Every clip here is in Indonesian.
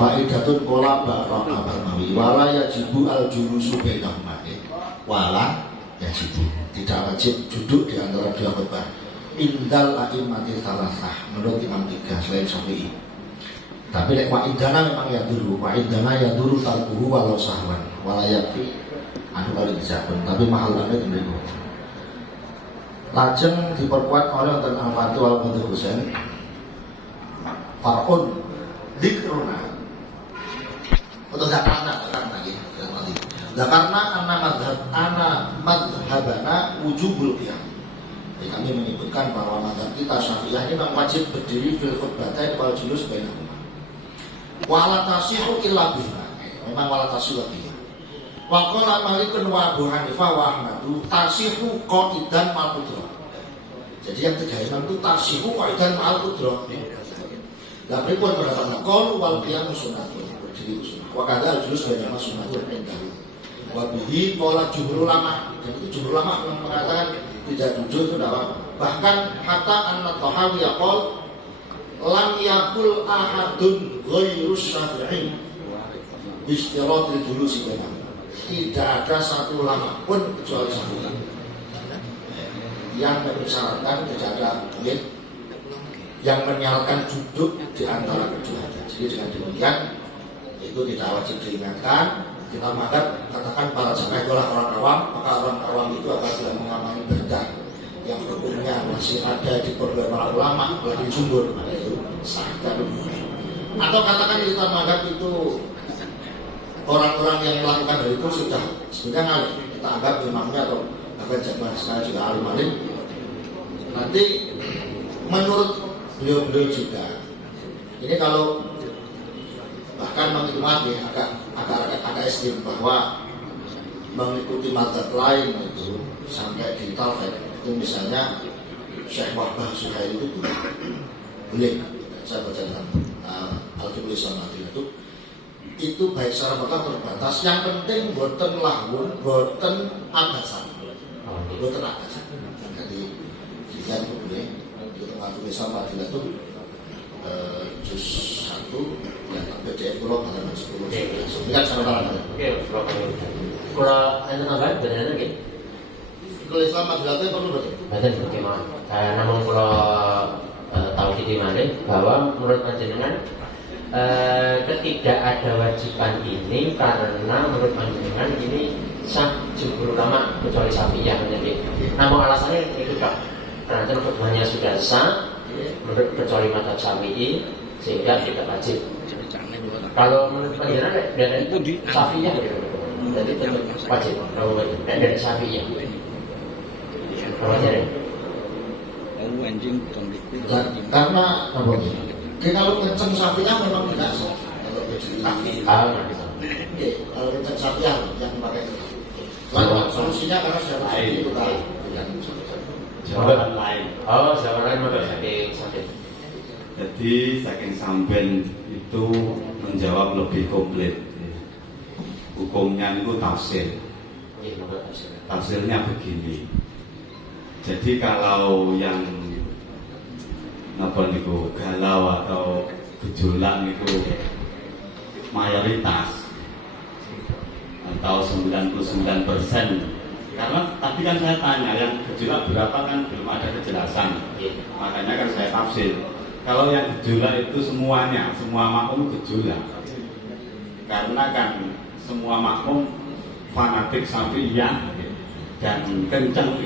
Faidatun kola ba'ra Nawawi wala yajibu al-julusu bainahuma. Wala yajibu, tidak wajib duduk di antara dua khutbah. Indal a'immati thalathah, menurut Imam 3 selain Syafi'i. Tapi lek wa indana memang ya dulu talbuhu walau sahwan wala yakfi anu kali dijabun, tapi mahalane demiku. Lajeng diperkuat oleh wonten Al-Fatu Al-Qadhi Husain Far'un dikruna atau zakarna karena madhabana wujubul qiyam. Kami menyebutkan bahwa mazhab kita Syafi'iyah ini memang wajib berdiri fil khutbatain wal julus bainahuma. Wala tasihu illa biha. Memang wala tasihu biha. Wa qala Malikun wa Abu Hanifah wa Ahmadu tasihu qa'idan ma'al qudra. Jadi yang tiga imam itu tasihu qa'idan ma'al qudra. Lah pripun pendapat qalu wal qiyamu sunnatun. Berdiri sunnah. Wa kadza julus bainahuma sunnatun indahu. Wa bihi qala jumhur ulama. Dan itu jumhur ulama yang mengatakan tidak jujur itu tidak apa. Bahkan hatta an-Tahawi yaqul lam yakul ahadun ghairu Syafi'i istiratul julusi bainahum. Tidak ada satu ulama pun kecuali Syafi'i yang mensyaratkan tidak ada yang menyarankan duduk di antara kedua. Jadi dengan demikian itu tidak wajib diingatkan. Kita katakan para jamaah itulah orang awam, maka orang awam itu apabila mengamani ibadah yang hukumnya masih ada di perguruan para ulama lebih jumhur, maka itu sah. Atau katakan kita menganggap itu orang-orang yang melakukan hal itu sudah sebenarnya ngalim, kita anggap imamnya atau bahkan jamaah sekali juga alim-alim. Nanti menurut beliau-beliau juga ini kalau bahkan mengikuti agak ekstrim bahwa mengikuti mazhab lain itu sampai di Taufik itu misalnya Syekh Wahbah Suhaili itu boleh. Saya baca dalam Al-Fiqh Islam itu baik secara bakal terbatas. Yang penting boten lahun, boten agasan. Jadi jika itu boleh di Al-Fiqh Islam itu juz 1 dan PDF pulau halaman 10. Ingat sama orang. Oke, kalau anda tambahan benar lagi. Kalau Islam Madinah perlu betul. Betul, bagaimana? Namun kalau tahu di mana bahwa menurut panjenengan ketidakada wajiban ini karena menurut panjenengan ini sah jumhur ulama kecuali Syafi'iyah menjadi. Namun alasannya itu Pak, karena hukumannya sudah sah menurut kecuali mazhab Syafi'i sehingga tidak wajib. Kalau menurut panjenengan dari Syafi'iyah jadi tetap wajib kalau dari Syafi'iyah. Kalau jadi karena apa ini? Kalau kenceng Syafi'iyah memang tidak sah. Kalau kenceng Syafi'iyah yang pakai itu. Solusinya karena Syafi'iyah itu tahu. Jawaban lain. Oh, jawaban lain betul saking. Jadi saking samben itu menjawab lebih komplit. Hukumnya itu tafsir. Tafsirnya begini. Jadi kalau yang galau atau gejolak itu mayoritas atau 99%. Karena tadi kan saya tanya yang gejolak berapa kan belum ada kejelasan. Makanya kan saya tafsir. Kalau yang gejolak itu semuanya, semua makmum gejolak. Karena kan semua makmum fanatik Syafi'iyah dan kenceng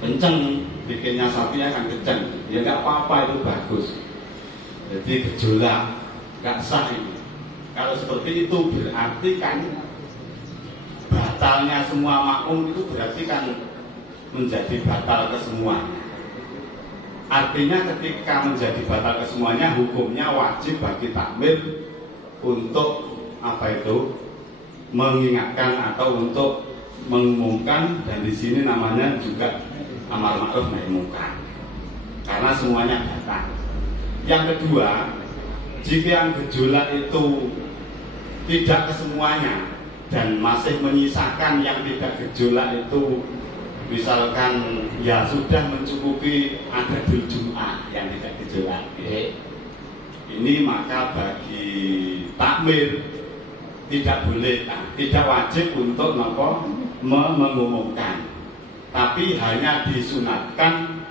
kenceng bikinnya Syafi'iyah kan kenceng. Ya nggak apa-apa, itu bagus. Jadi gejolak nggak sah ini. Kalau seperti itu berarti kan batalnya semua makmum itu berarti kan menjadi batal ke semua. Artinya ketika menjadi batal ke semuanya, hukumnya wajib bagi takmir untuk apa itu mengingatkan atau untuk mengumumkan, dan di sini namanya juga amar ma'ruf nahi munkar karena semuanya batal. Yang kedua, jika yang gejolak itu tidak ke semuanya dan masih menyisakan yang tidak gejolak itu, misalkan ya sudah mencukupi ada Jum'ah yang tidak gejolak. Ini ini maka bagi takmir tidak boleh, tidak wajib untuk mengumumkan, tapi hanya disunatkan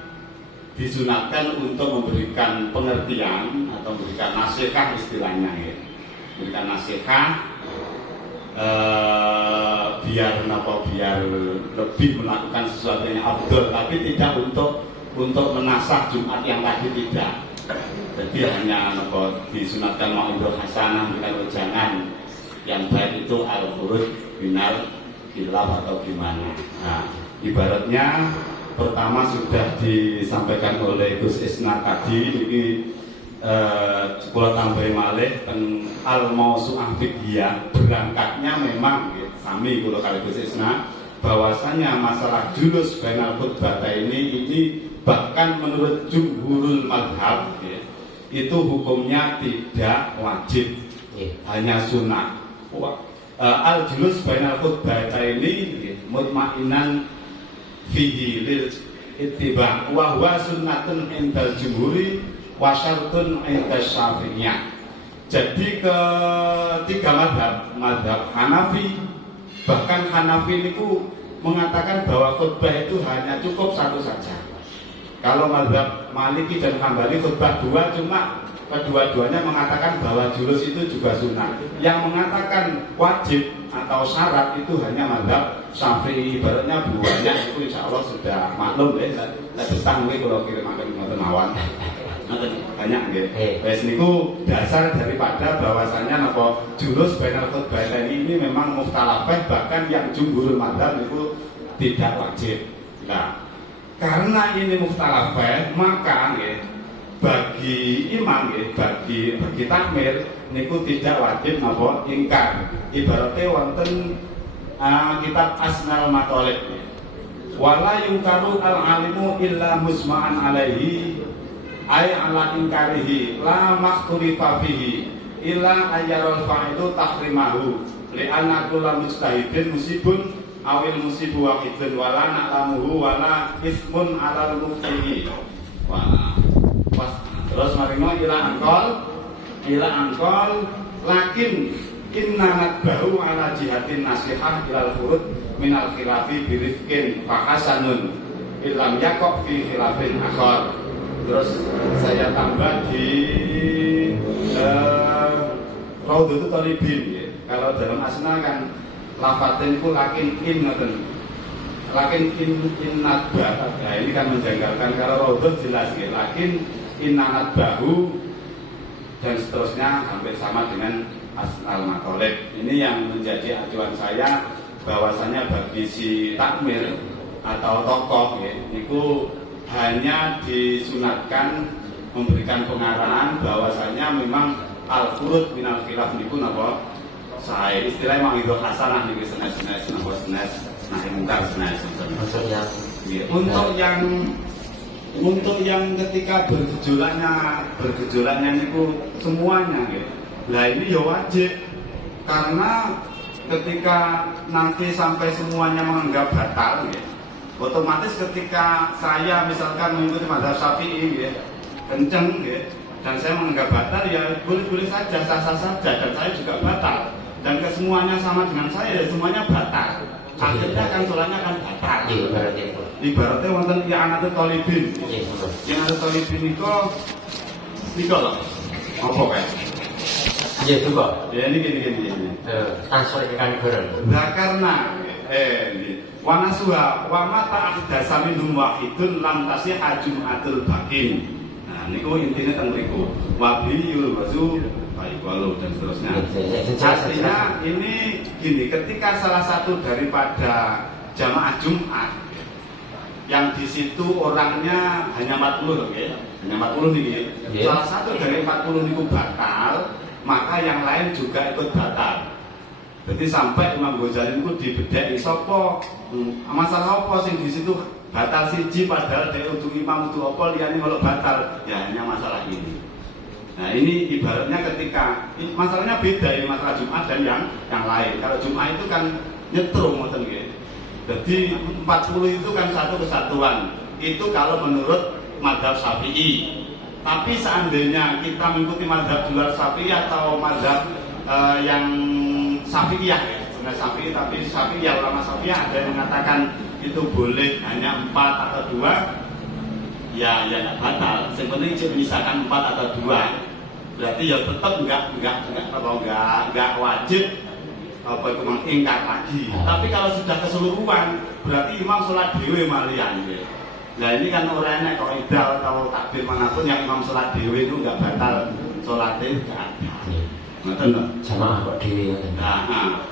untuk memberikan pengertian atau memberikan nasihat istilahnya ya. Memberikan nasihat biar lebih melakukan sesuatu yang afdol, tapi tidak untuk menasah Jumat yang tadi, tidak. Jadi hanya disunatkan mau'idhah hasanah, memberikan wejangan yang baik itu al-khuruj minal khilaf atau gimana. Nah, ibaratnya pertama sudah disampaikan oleh Gus Isna tadi, ini kula tambahi malih teng al-mausu'ah fiqhiyah, berangkatnya memang sami kula kali Gus Isna bahwasanya masalah julus bainal khutbah ini bahkan menurut jumhurul madhab itu hukumnya tidak wajib, hanya sunnah. Al-julus bainal khutbah ini mutmainan fihi lil ittiba wa huwa sunnatun indal jumhuri wa syartun indal syafi'iyah. Jadi ketiga madhab Hanafi, bahkan Hanafi itu mengatakan bahwa khutbah itu hanya cukup satu saja. Kalau madhab Maliki dan Hambali khutbah dua, cuma kedua-duanya mengatakan bahwa julus itu juga sunnah. Yang mengatakan wajib atau syarat itu hanya madhab Syafi'i. Ibaratnya buahnya itu insya Allah sudah maklum ya. Saya betang nih kalau kirim akan ngoten awan. Banyak nggih. Wes niku dasar daripada bahwasanya napa julus bainal khutbah ini memang mukhtalafah, bahkan yang jumhurul madhab itu tidak wajib. Nah, karena ini mukhtalafah, maka nggih bagi imam nggih, bagi takmir niku tidak wajib napa ingkar. Ibaratnya wonten kitab Asnal Matolib, wala yungkaru al-alimu illa musma'an alaihi ay ala ingkarihi la makhtulifa fihi illa ayyarul fa'ilu tahrimahu li'anna kulla mujtahidin musibun awil musibu wahidun wala na'lamuhu wala ismun alal muftihi. Terus marino ila angkol lakin inna nadbahu ala jihatin nasihah ilal khurud minal khilafi birifkin fahasanun illam yakok fi khilafin akhar. Terus saya tambah di Raudhatul Thalibin ya. Kalau dalam asna kan lafatin itu lakin in ngoten. Lakin in nadbah. Nah, ini kan menjanggalkan. Kalau Raudhah jelas ya, lakin in nadbahu dan seterusnya hampir sama dengan Asnal Matolib. Ini yang menjadi acuan saya bahwasanya bagi si takmir atau tokoh ya, itu hanya disunatkan memberikan pengarahan bahwasanya memang al-furud minal khilaf niku napa saya istilah mau'idhah hasanah niku senes-senes napa senes nahi mungkar senes. Untuk yang ketika bergejolaknya niku semuanya gitu. Lah ini ya wajib, karena ketika nanti sampai semuanya menganggap batal gitu, otomatis ketika saya misalkan mengikuti mazhab Syafi'i ya, kenceng ya, dan saya menganggap batal ya boleh-boleh saja, sah-sah saja, dan saya juga batal, dan kesemuanya sama dengan saya ya semuanya batal. Akhirnya kan sholatnya kan batal. Ibaratnya wonten i'anatul thalibin. I'anatul thalibin itu loh. Apa kae? Iya itu kok. Ya ini gini. Ansor ikan goreng. Nah karena wanasuha wa mata ahdasa minhum wahidun lam tasih jumatul bakin. Nah niku intine teng mriku. Wabi yulwazu baik walau dan seterusnya. Artinya ini gini, ketika salah satu daripada jamaah Jumat yang di situ orangnya hanya 40 ya. Hanya 40 nih. Yeah. Salah satu dari 40 niku batal, maka yang lain juga ikut batal. Jadi sampai Imam Ghazali itu dibedheki sapa masalah apa sing di situ batal siji padahal dia untuk imam itu apa liyane kalau batal, ya hanya masalah ini. Nah ini ibaratnya ketika masalahnya beda, ini masalah Jumat dan yang lain. Kalau Jumat itu kan nyetrum ngoten nggih. Jadi 40 itu kan satu kesatuan. Itu kalau menurut mazhab Syafi'i. Tapi seandainya kita mengikuti mazhab di luar Syafi'iyah atau mazhab yang Syafi'iyah ya, sebenarnya Syafi'i tapi Syafi'iyah, ulama Syafi'iyah ada yang mengatakan itu boleh hanya 4 atau 2, ya nggak batal. Yang penting misalkan 4 atau 2, berarti ya tetap nggak wajib apa itu mengingkar lagi. Tapi kalau sudah keseluruhan, berarti imam sholat dewe malian ya. Nah ini kan orangnya kalau ideal atau takbir manapun yang imam sholat dewe itu nggak batal sholatnya, nggak ada. Ngerti nggak? Jamaah kok dewe.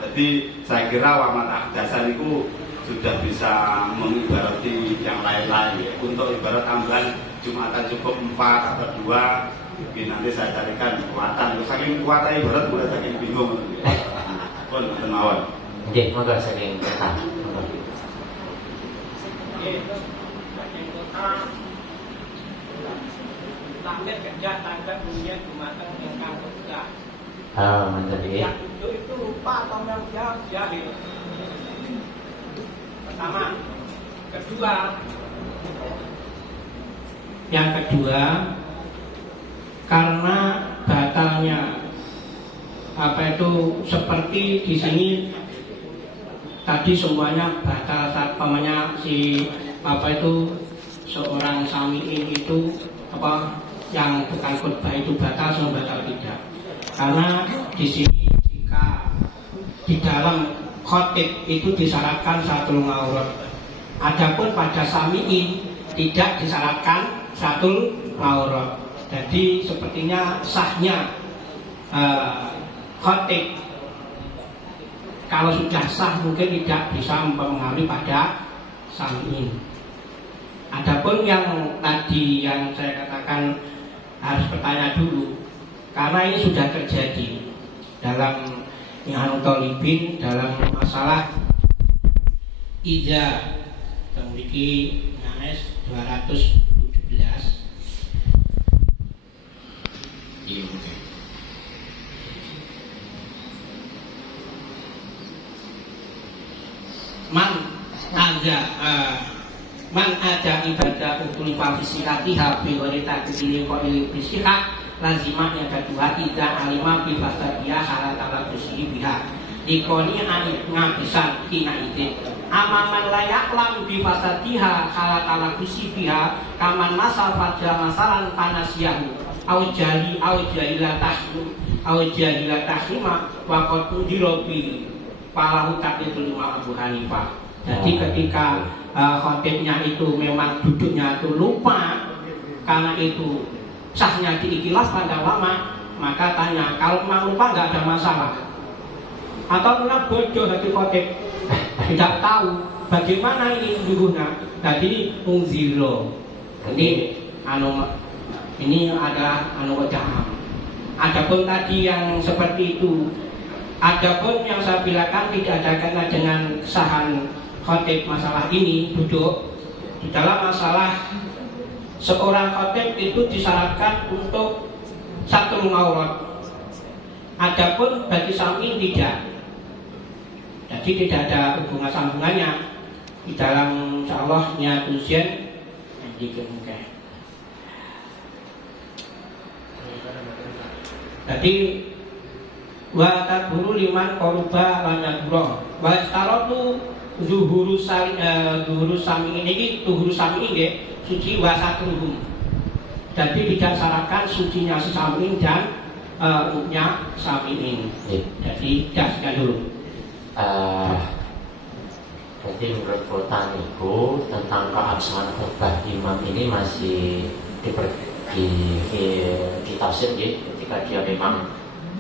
Jadi saya kira wamat dasar itu sudah bisa mengibarati yang lain-lain ya. Untuk ibarat tambahan Jumatan cukup 4 atau 2, mungkin nanti saya carikan kekuatan. Saking kuatnya ibarat mulai saking bingung. Pun mawon. Oke, monggo saking kata. Takmir kerja tangga bunyian Jumatan ingkang kedua. Menjadi Yang duduk itu lupa atau yang jahil. Pertama, yang kedua karena batalnya seperti di sini tadi semuanya batal saat pamannya seorang sami'in itu yang bukan khutbah itu batal sama batal tidak, karena di sini jika di dalam khotib itu disyaratkan satu aurat, adapun pada sami'in tidak disyaratkan satu aurat. Jadi sepertinya sahnya khotib kalau sudah sah mungkin tidak bisa mempengaruhi pada sami'in. Adapun yang tadi yang saya katakan harus bertanya dulu, karena ini sudah terjadi dalam Ihanul Thalibin dalam masalah Iza memiliki Names 217. Man ada ibadah untuk fasilitatiha bi ghairi takdiri qaili bisihah lazimah yang kedua tidak alimah bi fasadia halat ala kusihi biha dikoni ani ngabisan kina itu amaman layak lam bi fasadiha halat ala kusihi biha kaman masal pada masalan panasyahu au jahilatahima wa qad dirobi palahu takditul Imam Abu Hanifah. Jadi ketika khotibnya itu memang duduknya itu lupa, karena itu sahnya diikhlas pada lama, maka tanya kalau memang lupa nggak ada masalah, atau memang bodoh hati khotib tidak tahu bagaimana ini dulunya. Jadi mungziro ini adalah wajah. Adapun tadi yang seperti itu, adapun yang saya bilangkan tidak ada kaitan dengan kesahan khotib masalah ini duduk di dalam masalah seorang khotib itu disyaratkan untuk satu aurat. Adapun bagi sami'in tidak. Jadi tidak ada hubungan sambungannya di dalam insyaallah niatusian yang dikemungkinkan. Jadi wa tadburu liman qaruba lan yadura wa staratu zuhuru sami'in ini zuhuru sami'in nggih suci wa satruhum. Jadi tidak syaratkan sucinya si sami'in dan uknya sami'in. Jadi gaskan dulu. Jadi menurut botaniku tentang keabsahan khutbah imam ini masih ditafsir ketika dia memang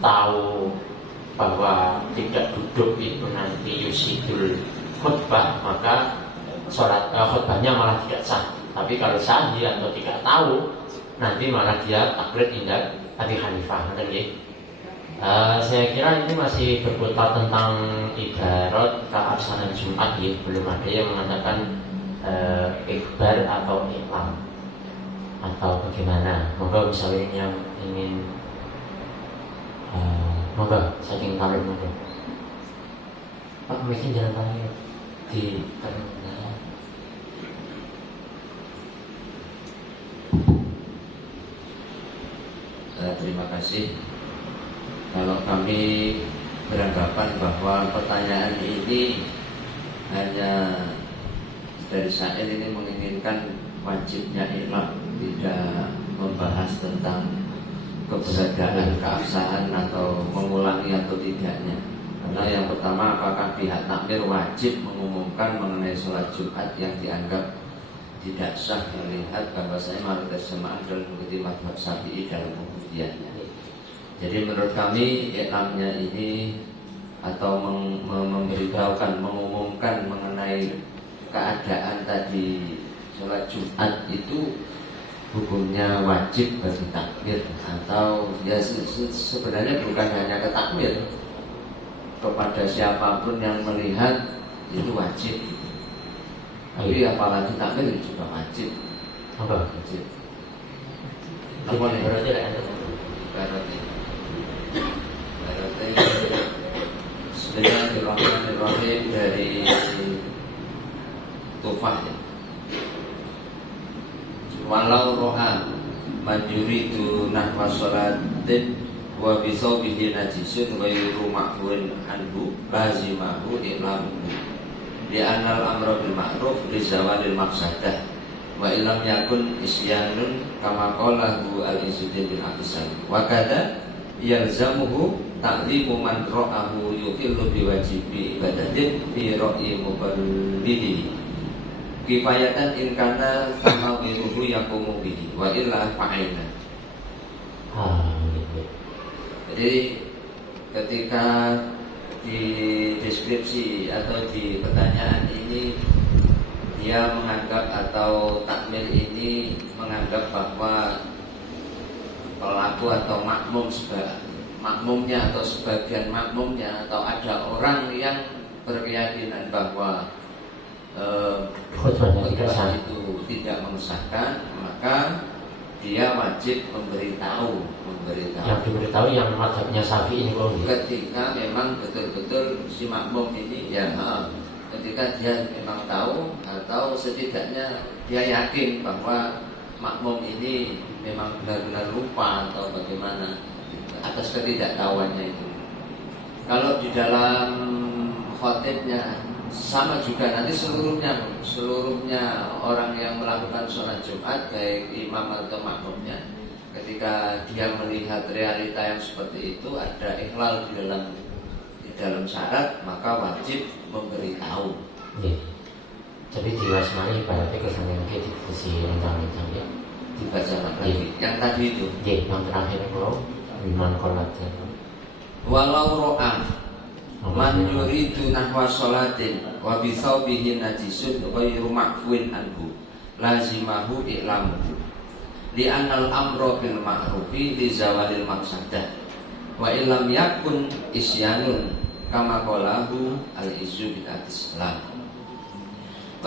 tahu bahwa tidak duduk itu nanti yusidul khutbah, maka sholat khutbahnya malah tidak sah. Tapi kalau sahih atau tidak tahu, nanti malah dia takbir indah Abi Hanifah. Saya kira ini masih berkutat tentang ibarat keabsahan Jumat ya. Belum ada yang mengatakan ikhbar atau iklam atau bagaimana. Moga misalnya yang ingin moga saking paling moga Pak mungkin jalan tanya di terminal. terima kasih. Kalau kami beranggapan bahwa pertanyaan ini hanya dari Sa'il ini menginginkan wajibnya iklam, tidak membahas tentang keberadaan, keabsahan atau mengulangi atau tidaknya. Karena yang pertama, apakah pihak takmir wajib mengumumkan mengenai sholat Jumat yang dianggap tidak sah melihat bahwasanya mayoritas jemaah dalam mengikuti mazhab Syafi'i dalam pengujiannya. Jadi menurut kami iklamnya ini atau memberitahukan, mengumumkan mengenai keadaan tadi sholat Jumat itu hukumnya wajib bagi takmir, atau ya sebenarnya bukan hanya ke takmir, kepada siapapun yang melihat itu wajib. Tapi apalagi takmir itu juga wajib. Apa? Wajib. Apa nih? Berarti Bismillahirrahmanirrahim dari Tufah ya. Walau ro'a man yuridu nahwa sholatin wa bisawbihi najisun ghayru ma'hun anhu lazimahu i'lamuhu li'annal amra bil ma'ruf li zawalil mafsadah wa illam yakun isyanun kama qalahu al-Izzuddin bin Abdussalam wa kadza yalzamuhu ta'limu man ra'ahu yuqillu biwajibi ibadatin fi ra'i muballihi kifayatan in kana sama wiruhu yakumu bihi wa illa fa'ina. Jadi ketika di deskripsi atau di pertanyaan ini dia menganggap atau takmir ini menganggap bahwa pelaku atau makmumnya atau sebagian makmumnya atau ada orang yang berkeyakinan bahwa khutbah itu tidak mengesahkan, maka dia wajib memberitahu. Yang diberitahu yang mazhabnya Syafi'i ini ketika memang betul-betul si makmum ini ya ketika dia memang tahu atau setidaknya dia yakin bahwa makmum ini memang benar-benar lupa atau bagaimana atas ketidaktahuannya itu. Kalau di dalam khotibnya sama juga nanti seluruhnya orang yang melakukan sholat Jumat baik imam atau makmumnya, ketika dia melihat realita yang seperti itu ada ikhlal di dalam syarat, maka wajib memberitahu. Jadi diwasmai berarti kesannya mungkin diskusi rencang-rencang ya. Dibaca lagi. Yang tadi itu. Yang terakhir kalau iman kolat. Walau ro'ah man yuridu nahwa sholatin wa bisawbihi najisun ghayru ma'fuin anhu lazimahu i'lamuhu li'annal amro bil ma'rufi li zawalil maqsadah wa illam yakun isyanun kama qalahu al-Izzu bin Abdussalam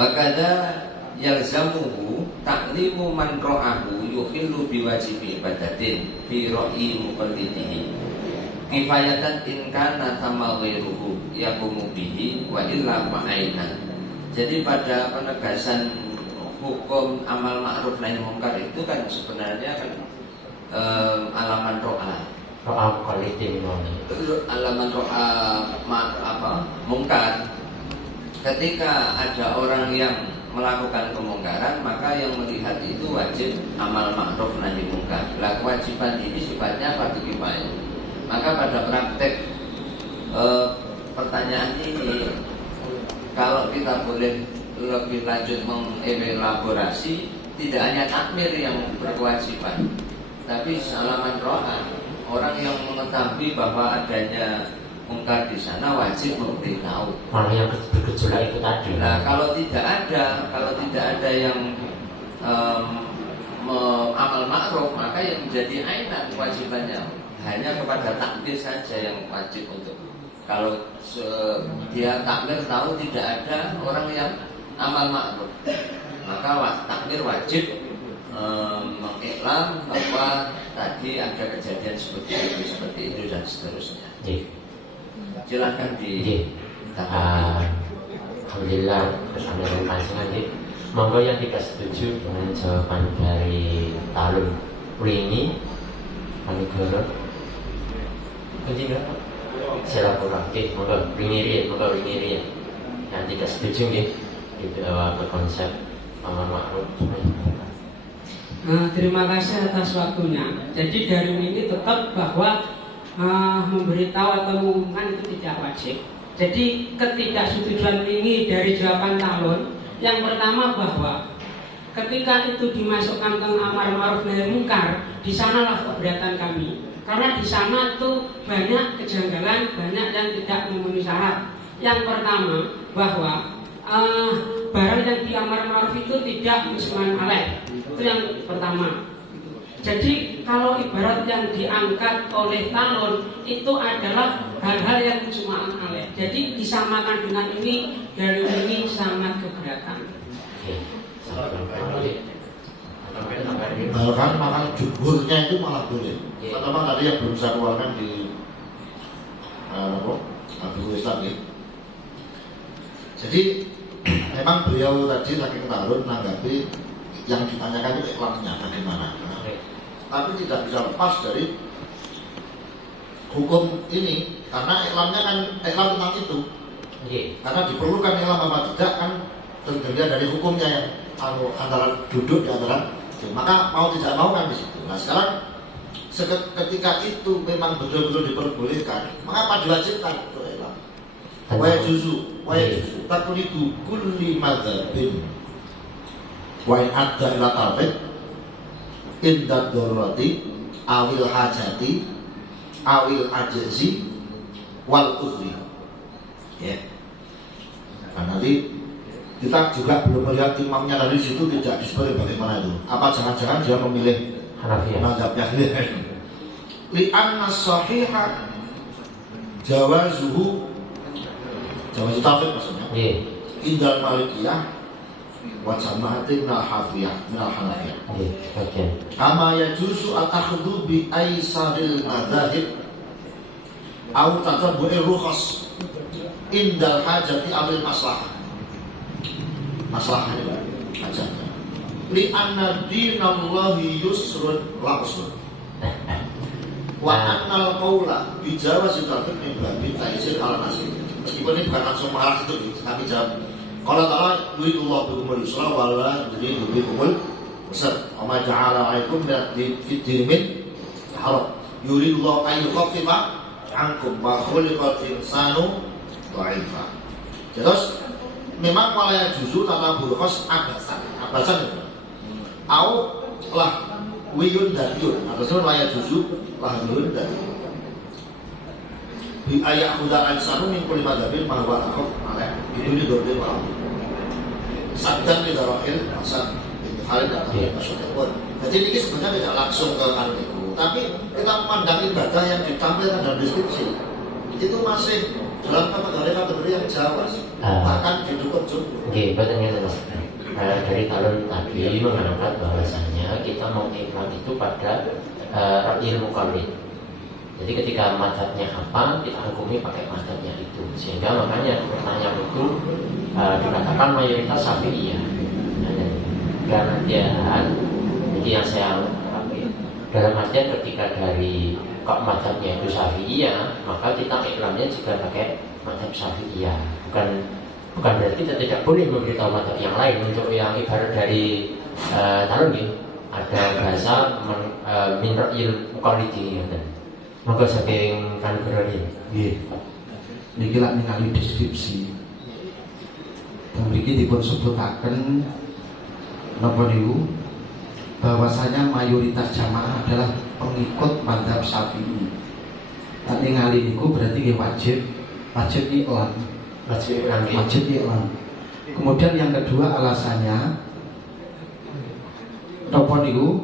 wa kadza yalzamuhu ta'limu man ra'ahu yukhillu biwajibi ibadatin fi ra'i muqallidihi kifayatan in kana sama ghairuhu yaqumu bihi wa illa ma'ainan. Jadi pada penegasan hukum amal ma'ruf nahi munkar itu kan sebenarnya kan alaman ro'a quality alaman ro'a mungkar. Ketika ada orang yang melakukan kemungkaran, maka yang melihat itu wajib amal ma'ruf nahi munkar. Lah kewajiban ini sifatnya fardu kifayah. Maka pada praktek pertanyaan ini, kalau kita boleh lebih lanjut mengelaborasi, tidak hanya takmir yang berkewajiban, tapi salaman ro'a, orang yang mengetahui bahwa adanya mungkar di sana wajib memberitahu. Malah yang bergejolak itu tadi. Nah, kalau tidak ada yang amal ma'ruf, maka yang menjadi ainat kewajibannya hanya kepada takmir saja yang wajib untuk. Kalau dia takmir tahu tidak ada orang yang amal ma'ruf, maka takmir wajib mengiklam bahwa tadi ada kejadian seperti itu dan seterusnya. Silakan di Alhamdulillah terima kasih nanti. Monggo yang tidak setuju dengan jawaban dari Talun Rini Kanigoro. Kunci berapa? Saya kurang. Oke, moga ringirin. Yang tidak setuju nih gitu konsep amar ma'ruf. Terima kasih atas waktunya. Jadi dari ini tetap bahwa memberitahu atau mengumumkan itu tidak wajib. Jadi ketidaksetujuan ini dari jawaban calon yang pertama bahwa ketika itu dimasukkan ke amar ma'ruf nahi munkar, di sanalah keberatan kami. Karena di sana tuh banyak kejanggalan, banyak yang tidak memenuhi syarat. Yang pertama bahwa barang yang diamar ma'ruf itu tidak musman alaih. Itu yang pertama. Jadi kalau ibarat yang diangkat oleh talon itu adalah hal-hal yang musman alaih. Jadi disamakan dengan ini, dari ini sangat keberatan. Bahkan makan jumhurnya itu malah boleh. Pertama tadi yang belum saya keluarkan di Abu Islam ya. Jadi memang beliau tadi saking tarun menanggapi yang ditanyakan itu iklannya bagaimana. Tapi tidak bisa lepas dari hukum ini karena iklannya kan iklan tentang itu. Karena diperlukan iklan apa tidak kan tergantung dari hukumnya yang antara duduk di antara. Maka mau tidak mau kan di situ. Nah sekarang ketika itu memang betul-betul diperbolehkan, maka diwajibkan untuk iklan. Waya juzu taklidu kulli madzhabin wa in adda ila tafid inda darurati awil hajati awil ajzi wal uzri. Ya. Nah nanti kita juga belum melihat imamnya dari situ tidak disebut bagaimana itu. Apa jangan-jangan dia memilih Hanafiyah. mazhabnya li'anna sahiha jawazu tafid maksudnya. Indal malikiyah wa jama'atin minal hanafiyah. Oke. Ama yajuzu al-akhdhu bi aisaril madzhab au tatabbu'ir rukhas indal hajati awil maslahah. Masalahnya hajatnya li anna dinallahi yusrun la usrun wa annal qaula bi jawazi tafid min babi ta'sir ala nasib. Meskipun ini bukan langsung mengarah itu, tapi jawab qala ta'ala yuridullahu bikumul yusra wa la yuridu bikumul usra wa ma ja'ala 'alaikum fid din min haraj yuridullahu an yukhaffifa 'ankum wa khuliqal insanu dha'ifa. Terus memang walaya juzu tata burkhos abasan itu au lah wiyun dan yun atau walaya juzu lah wiyun dan yun bi ayat hudaan sanu min kulli madzhabin ma huwa akhaf alaih itu didorbe malam saddan li darahil hasan bin Khalid dan Masyhur. Jadi ini sebenarnya tidak langsung ke anu itu, tapi kita memandang ibadah yang ditampilkan dalam deskripsi itu masih dalam kategori yang Jawa, bahkan didukung jumhur. Oke, pertanyaan mas. Dari talon tadi mengangkat bahwasanya kita mau iklan itu pada ilmu qalid. Jadi ketika mazhabnya apa, kita hukumi pakai mazhabnya itu. Sehingga makanya pertanyaan itu dikatakan mayoritas Syafi'iyah. Dan jadi yang saya alami dalam artian ketika dari kok mazhabnya itu Syafi'iyah, maka kita iklannya juga pakai mazhab Syafi'iyah. Bukan berarti kita tidak boleh memberitahu mazhab yang lain. Untuk yang ibarat dari talon nih, ada bahasa min ra'yil muqallidi ngoten. Monggo saking Kanigoro nggih. Nggih. Niki lak ningali deskripsi. Mriki dipun sebutaken napa niku bahwasanya mayoritas jamaah adalah pengikut mazhab Syafi'i. Tak ningali niku berarti nggih wajib iklan. Wajib iklan. Kemudian yang kedua alasannya napa niku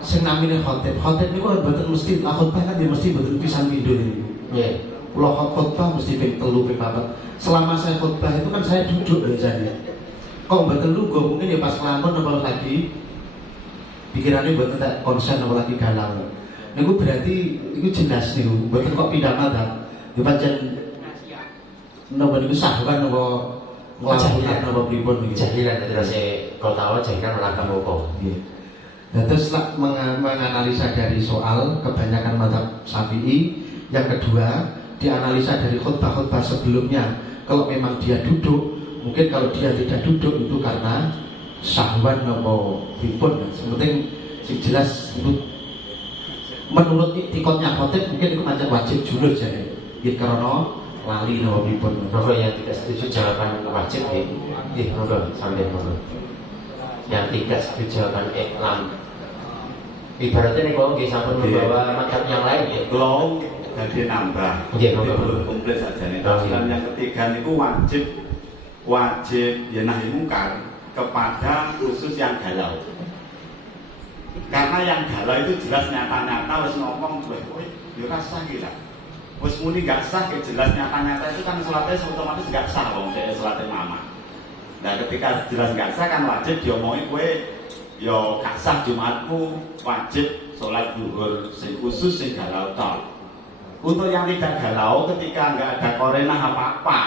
sing namine khotib niku mboten mesti khotbah kan mesti mboten pisan pindho niku. Nggih. Kula khotbah mesti ping 3 ping 4. Selama saya khotbah itu kan saya duduk biasanya. Kok mboten lungguh mungkin ya pas ngelamun apa lagi pikirannya mboten tak konsen apa lagi galau. Niku berarti iku jelas niku mboten kok pindah mazhab. Ya pancen napa niku sah kan napa nglakukan napa pripun niku. Jahilan terus kalau tahu jahilan melangkah hukum. Nggih. Nah, terus setelah menganalisa dari soal kebanyakan mazhab Syafi'i, yang kedua dianalisa dari khutbah-khutbah sebelumnya. Kalau memang dia duduk, mungkin kalau dia tidak duduk itu karena syahwan atau pripun. Sepenting sing jelas itu menurut iktikotnya khotib mungkin itu macam wajib julus jadi. Gitu karena lali atau pripun. Monggo yang tidak setuju jawaban wajib monggo sambil monggo. Yang tidak setuju jawaban iklam. Ibaratnya nih kalau sampun membawa mazhab yang lain ya. Belum jadi nambah. Iya, Jadi nambah. belum komplit saja nih. Oh, Dan iya. yang ketiga niku wajib ya nahi mungkar kepada khusus yang galau. Karena yang galau itu jelas nyata-nyata wis ngomong kowe ya ora sah iki lah. Wis muni gak sah ya jelas nyata-nyata itu kan salatnya otomatis gak sah wong dhek salatnya mama. Nah ketika jelas gak sah kan wajib diomongi kowe yo gak sah Jumatmu, wajib sholat zuhur sing khusus sing galau tok. Untuk yang tidak galau ketika nggak ada korena apa-apa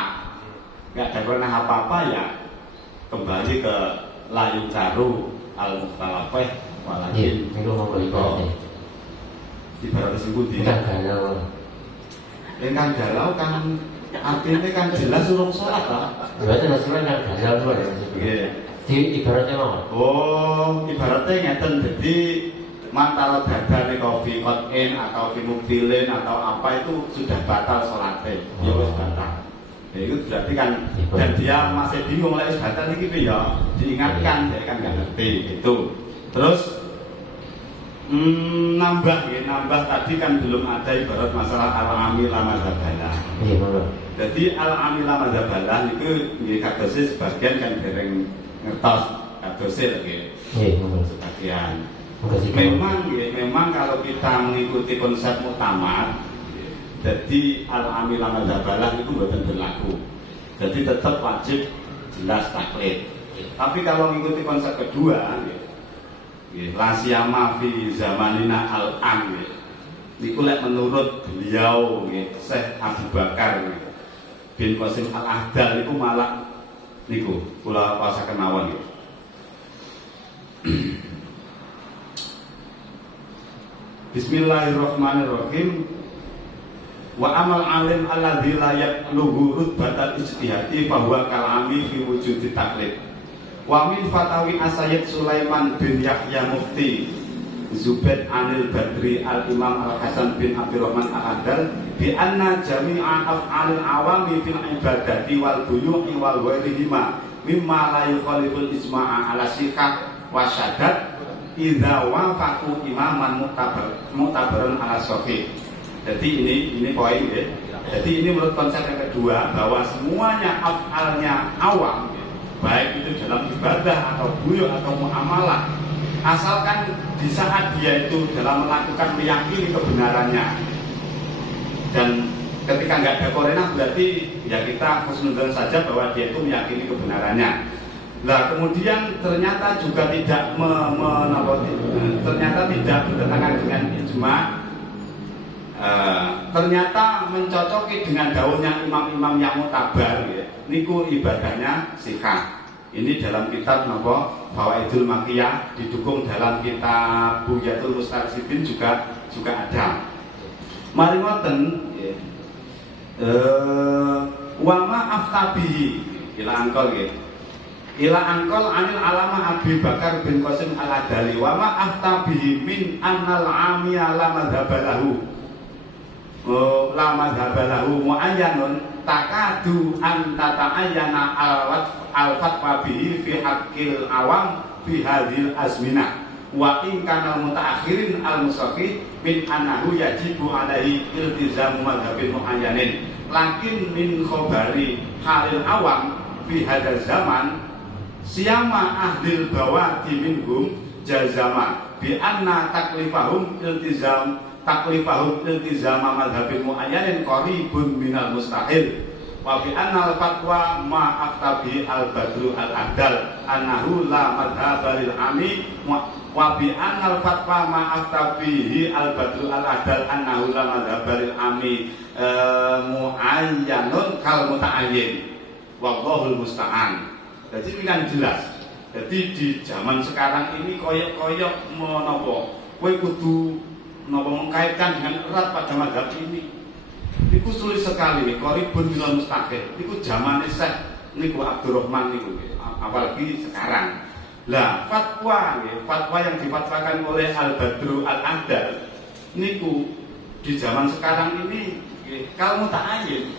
ya kembali ke layu karu al mukhtalafeh Iya, walakin itu monggo ibaratnya. ibarat singgung di Bukan galau. kan galau kan artinya kan jelas urung sholat lah. Berarti maksudnya yang galau luar ya maksudnya. Iya. Di ibaratnya mau. Oh, ibaratnya ngeten, jadi mantaro dada nih kopi in atau mubtilin atau apa itu sudah batal sholatnya, ya wis batal. Ya itu berarti kan dan dia masih bingung lah batal ini gitu ya, diingatkan, dia kan nggak ngerti gitu. Terus nambah tadi kan belum ada ibarat masalah al-amila madzabalah. Iya monggo. Jadi al-amila madzabalah itu nggih kadose sebagian kan dereng ngertos kadose lagi Iya monggo. sebagian. Monggo sih. Memang kalau kita mengikuti konsep muktamad, jadi al-amila madzabalah itu bukan berlaku. Jadi tetap wajib jelas taklid. Tapi kalau mengikuti konsep kedua, la siyama fi zamanina al-an, niku lek menurut beliau Syekh Abu Bakar bin Qasim al-Ahdal niku malah niku kula wasaken mawon nggih. Bismillahirrahmanirrahim. Wa amal alim alladzi la yaqluhu rutbatal ijtihadi fa huwa kalami fi wujudi taklid. Wa min fatawi Sayyid Sulaiman bin Yahya Mufti Zubaid Anil Badri Al-Imam Al-Hasan bin Abdurrahman Al-Adal bi anna jami'a af'alil awami fil ibadati wal buyu'i wal ghairihima mimma la yukhaliful isma'a ala sihah wa syadat idza wafaqu imaman mu'tabarun ala sahih. Jadi ini poin ya. Jadi ini menurut konsep yang kedua bahwa semuanya af'alnya awam, baik itu dalam ibadah atau buyuk atau muamalah, asalkan di saat dia itu dalam melakukan meyakini kebenarannya dan ketika nggak ada korena berarti ya kita husnudzon saja bahwa dia itu meyakini kebenarannya. Nah kemudian ternyata juga tidak ternyata tidak bertentangan dengan ijma, ternyata mencocoki dengan daunnya imam-imam yang mutabar ya. Niku ibadahnya sihah. Ini dalam kitab napa Fawaidul Makiyah, didukung dalam kitab Buyatul Mustarsidin juga ada. Mari ngoten nggih. Wa ma aftabihi ila angkol nggih. Ila angkol anil alama Abi Bakar bin Qasim al-Adali wa ma aftabihi min annal amiya la madhabalahu. La madhabalahu muayyanun takadu an tata'ayyana al-fatwa bihi fi haqqil awam fi hadhil azminah wa in kana mutaakhirin al-musaqi min annahu yajibu alaihi iltizamu madhabil muayyanin lakin min khabari halil awam fi hadzal zaman siyama ahlil bawati minhum jazama bi anna taklifahum iltizama madhabil muayyanin qaribun minal mustahil wa bi anna al-fatwa ma aftabi al-badru al-adal annahu la madhaba lil ami wa bi anna al-fatwa ma aftabihi al-badru al-adal annahu la madhaba lil ami muayyanun kal muta'ayyin wallahul musta'an. Jadi ini kan jelas Jadi di zaman sekarang ini koyok menapa kowe kudu menapa mengkaitkan dengan erat pada mazhab ini. Niku sulit sekali, koribun bila mustaqil. Niku zamane Syekh niku Abdurrahman niku, apalagi sekarang. Lah fatwa yang difatwakan oleh Al-Badru Al-Adal niku di zaman sekarang ini kalau muta'ayyin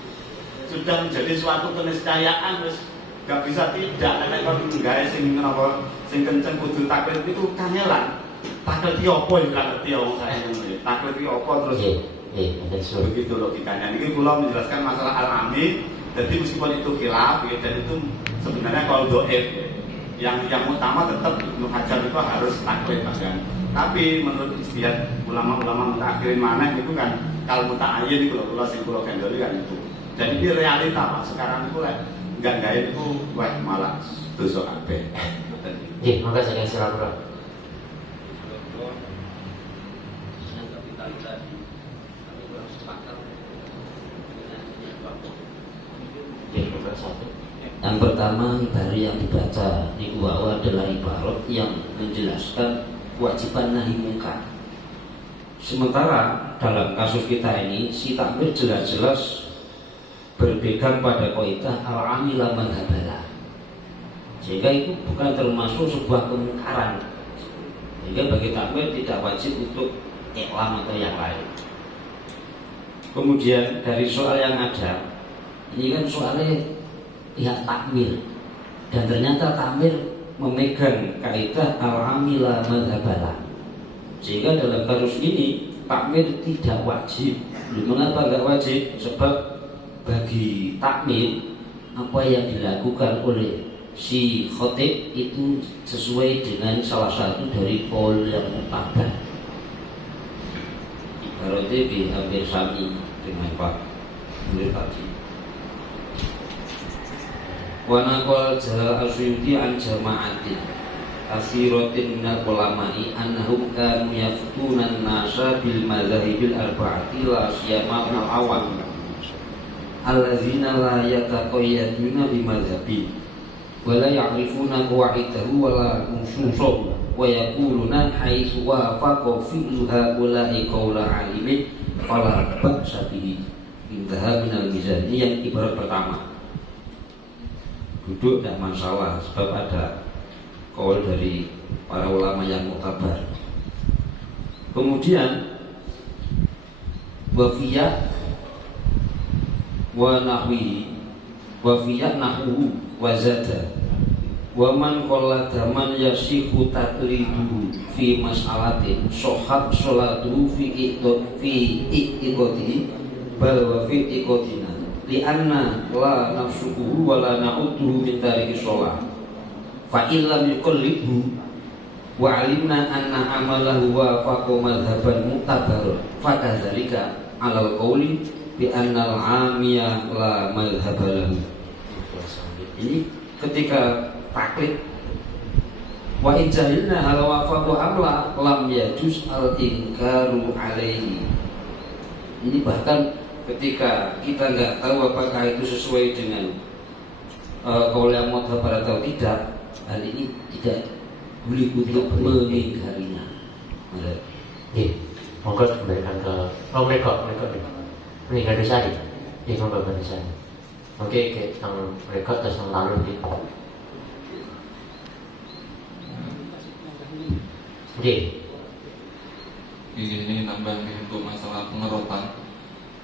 sudah menjadi suatu keniscayaan, terus gak bisa tidak. Karena kalau enggak sing menapa sing kenceng kudu taklid niku kangelan. Taklid ki opo ya gak ngerti wong saya ngene. Taklid ki opo terus begitu logikanya. Ini kula menjelaskan masalah al-ami. Jadi meskipun itu khilaf ya, dan itu sebenarnya kalau doib yang utama tetap Ibnu Hajar itu harus taklid kan. Tapi menurut istihad ulama-ulama mutakhirin mana itu kan kalau muta'ayyin itu kula sing kula gendoli kan itu. Jadi ini realita Pak. Sekarang itu enggak itu wah malah dosa kabeh. Nggih, monggo saking silakan. Yang pertama, ibarat yang dibaca di awal adalah ibarat yang menjelaskan kewajiban nahi mungkar. Sementara dalam kasus kita ini si takmir jelas-jelas berpegang pada kaidah al-amila madhabala, sehingga itu bukan termasuk sebuah kemungkaran, sehingga bagi takmir tidak wajib untuk iklam atau yang lain. Kemudian dari soal yang ada, ini kan soalnya pihak takmir, dan ternyata takmir memegang kaidah al-amila madhabala, sehingga dalam kasus ini takmir tidak wajib. Mengapa enggak wajib? Sebab bagi takmir apa yang dilakukan oleh si khotib itu sesuai dengan salah satu dari qaul yang mutabar. Ibaratnya hampir sami dengan Pak Mulir tadi. Wa naqal Jalal Asyuti an jama'atin katsiratin minal ulama'i annahum kanu yaftunan nasa bil madzahibil arba'ati la siyama al-awam alladzina la yataqayyaduna bi madzhabi wa la ya'rifuna qawaidahu wa la nususahu wa yaquluna haitsu wafaqa fi'lu haula'i qawla alimin fala ba'sa bihi. Intaha minal mizan. Ini yang ibarat pertama. Duduk tidak masalah sebab ada qaul dari para ulama yang muktabar. Kemudian wafiyah wa nahwi wafiyah nahwu wa zada wa man qallada man yasihu taqlidu fi mas'alatin sohab sholatu fi iqtiqati bal wa fi iqtina li'anna la nafsuhu wa la na'uduhu min tariki sholat fa illam yuqallibhu wa alimna anna amalahu wa faqo madhaban mu'tabar fa kadzalika alal qawli bi annal amiyah la madhabalahu. Ini ketika taklid wa injahilna hal wa faqo amla lam yajuz al inkaru alaihi. Ini bahkan ketika kita nggak tahu apakah itu sesuai dengan qaul yang mutabar atau tidak, hal ini tidak boleh untuk mengingkarinya. Iya, monggo kembalikan ke mereka ini nggak bisa nih, ini monggo nggak bisa. Oke, yang mereka terus yang lalu gitu. Oke. Ini nambah untuk masalah pengerotan.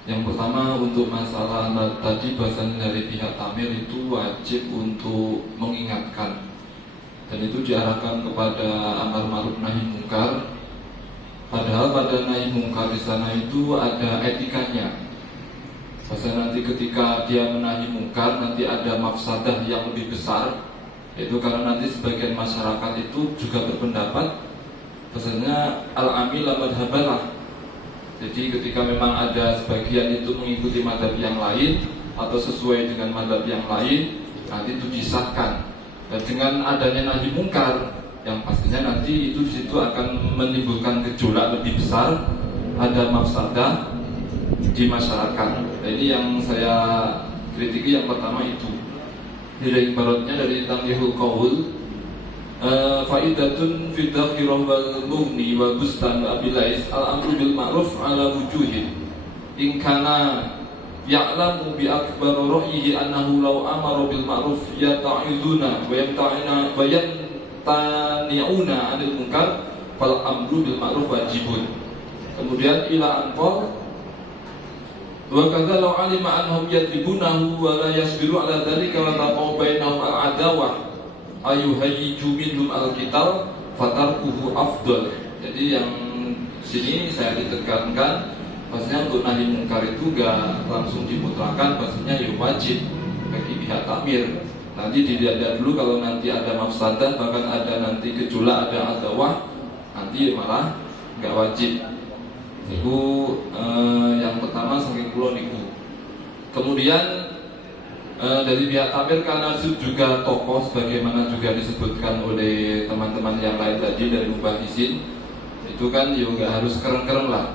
Yang pertama untuk masalah tadi bahasan dari pihak takmir itu wajib untuk mengingatkan, dan itu diarahkan kepada amar ma'ruf nahi mungkar. Padahal pada nahi mungkar di sana itu ada etikanya. Bahasa nanti ketika dia menahi mungkar nanti ada mafsadah yang lebih besar, yaitu karena nanti sebagian masyarakat itu juga berpendapat bahasanya al-amil madhabalah. Jadi ketika memang ada sebagian itu mengikuti madhab yang lain atau sesuai dengan madhab yang lain, nanti itu disahkan. Dan dengan adanya nahi mungkar, yang pastinya nanti itu di situ akan menimbulkan gejolak lebih besar, ada mafsadah di masyarakat. Nah, ini yang saya kritiki yang pertama itu. Dari ibaratnya dari tanggihul qaul, Faidatun fi dhakhirah wal mughni wa bustan wa abilais al-amru bil ma'ruf ala wujuhin in kana ya'lamu bi akbar ra'yihi annahu law amara bil ma'ruf yata'iduna wa yamta'ina wa yamtani'una 'anil munkar fal amru bil ma'ruf wajibun. Kemudian ila anqal wa kadza law 'alima annahum yadribunahu wa la yasbiru 'ala dhalika wa taqaw bainahum al-adawah ayuhayyiju minhum al-qital fatarkuhu afdal. Jadi yang sini saya ditekankan maksudnya untuk nahi mungkar itu gak langsung dimutlakan, maksudnya ya wajib bagi pihak takmir. Nanti dilihat dulu kalau nanti ada mafsadah, bahkan ada nanti gejolak, ada adawah, nanti malah gak wajib. Itu yang pertama saking kula niku. Kemudian dari pihak takmir karena juga tokoh sebagaimana juga disebutkan oleh teman-teman yang lain tadi dari Mbah Izin, itu kan ya nggak harus keren-keren lah.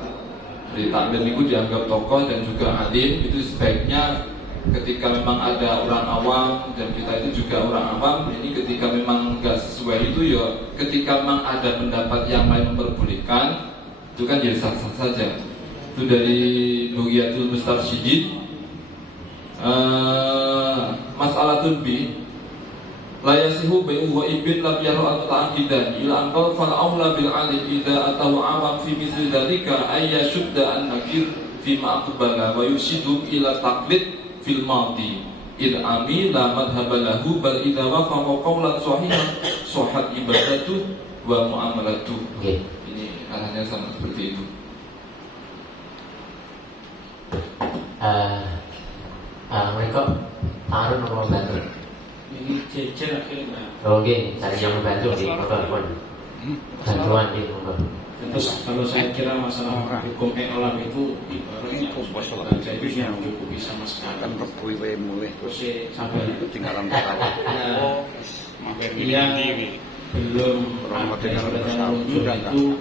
Dari takmir itu dianggap tokoh dan juga alim, itu sebaiknya ketika memang ada orang awam dan kita itu juga orang awam, ini ketika memang nggak sesuai itu ya ketika memang ada pendapat yang lain memperbolehkan, itu kan ya sah-sah saja. Itu dari Bugyatul Mustarsyidin. Mas'alatun bi la yasihu bai'u wa ibn lam yaru at-ta'qidan ila anqal fal aula bil alim idza atahu awam fi mithli dzalika ay yashudda an nakir fi ma aqbala wa yusidu ila taqlid fil madi id amila madhhabalahu bal idza wafaqa qawlan sahihan sahhat ibadatu wa muamalatu. Ini arahnya sama seperti itu. Mereka taruh nomor bantu. Ini jejer akhirnya. Oke, cari yang membantu di pun bantuan di rumah. Terus kalau saya kira masalah hukum alam itu ibaratnya baca itu yang cukup bisa masyarakat mulai terus sampai itu tinggalan pesawat. Yang belum ada muncul itu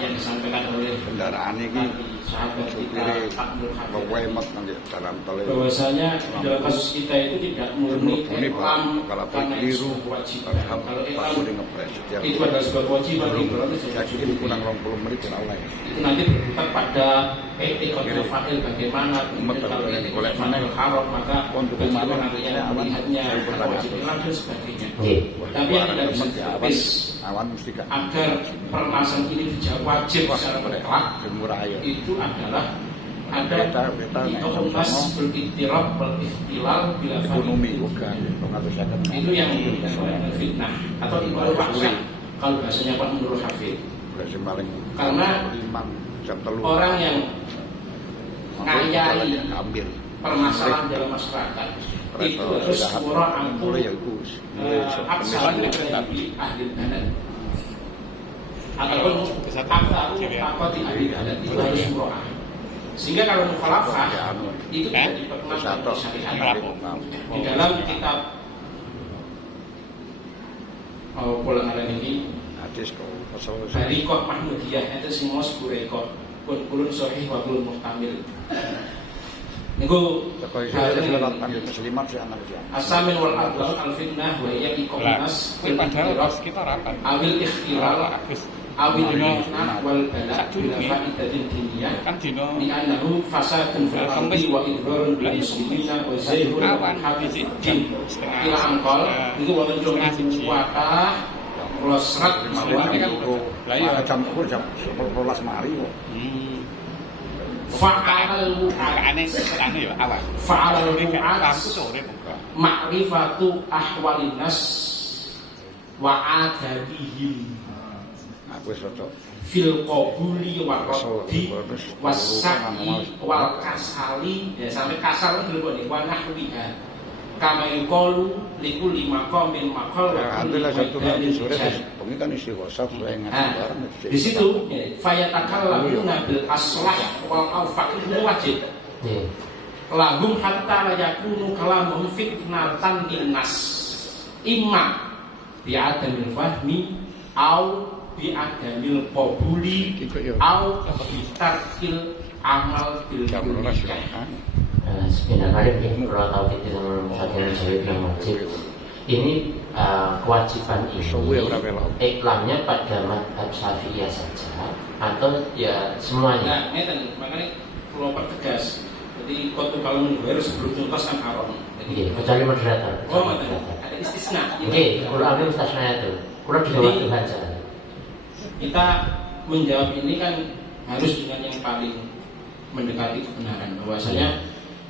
yang disampaikan oleh kendaraan ini sahabat kita bawa nanti dalam tol bahwasanya dalam kasus kita itu tidak murni kalau karena itu keliru kewajiban. Kalau itu itu adalah sebuah kewajiban berarti jadi kurang 20 menit oleh itu nanti berputar pada etika fa'il bagaimana kalau boleh mana haram maka bagaimana nantinya melihatnya kewajiban dan sebagainya. Tapi yang tidak bisa ditepis agar permasalahan ini dijawab wajib secara mutlak itu adalah ada dikomunas beriktiraf berikhtilal bila ekonomi itu yang fitnah atau ibarat paksa kalau bahasanya Pak menurut Hafid. Karena orang yang ngayai permasalahan dalam masyarakat itu harus murah ampun akses dari ahli badan ataupun apa di ahli badan itu harus murah, sehingga kalau mukhalafah itu tidak diperkenankan di syariat. Di dalam kitab Pulangan ini Barikoh Mahmudiyah itu semua Burikoh pun kulun sahih wa kulun muhtamil. Niku asamin wal adl al fitnah wa hiya iqamas fil awil ikhtilal awil fitnah wal bala bila fa'idatin diniyah li annahu fasadun fil ardi wa idrarun bil muslimina wa zaihun hafiz din ila angkol niku wonten kuwatah kula serat kan jam 12 mari kok. Fa'alal mu'ad ma'rifatu ahwalin nas wa adabihim fil qabuli wa raddi was-sa'i wal kasali ya sampai kasal itu lho wa nahwiha kama yuqalu likulli maqamin maqal wa kulli sore ini kan istighosa di situ fayatakallamu bil aslah wal awfaq itu wajib lahum hatta la yakunu kalamuhum fitnatan linnas imma bi adamil fahmi au bi adamil qabuli au bi tarkil amal bil dunia. Sebenarnya kalau tahu kita sama satu yang wajib ini kewajiban ini Suwe ora belok. iklannya pada madhab Syafi'iyah saja atau ya semuanya? Nah, ngeten, makanya perlu pertegas. Jadi kotu kalau mengguyur sebelum tuntas kan haram. Oke, kecuali moderator. Oh, ada istisna. Oke, Quran mustasna itu. Quran di bawah Tuhan saja. Kita menjawab ini kan harus dengan yang paling mendekati kebenaran. Bahwasanya